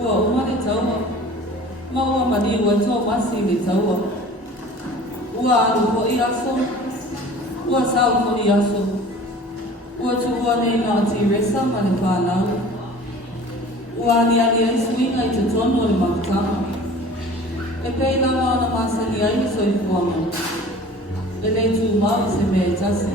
ua uma le taua ma ua mani ua toa masi le taua ua alu fo'i aso ua sau fo'i aso ua tuua nei na Teresa ma le whanau ua ani ai suinga i te tonu o le makatama e pei lawa ona masani ai so i fuanga le le tu mau se mea tasi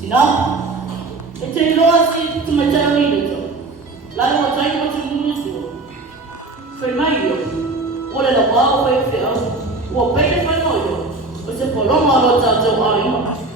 Sina, ete loa si tumatau ito. Lalo wa tai mo tunu so. Foi mai yo. Ole la wa o fe fe o. O pe le fa no yo. O se poloma lo ta jo ai.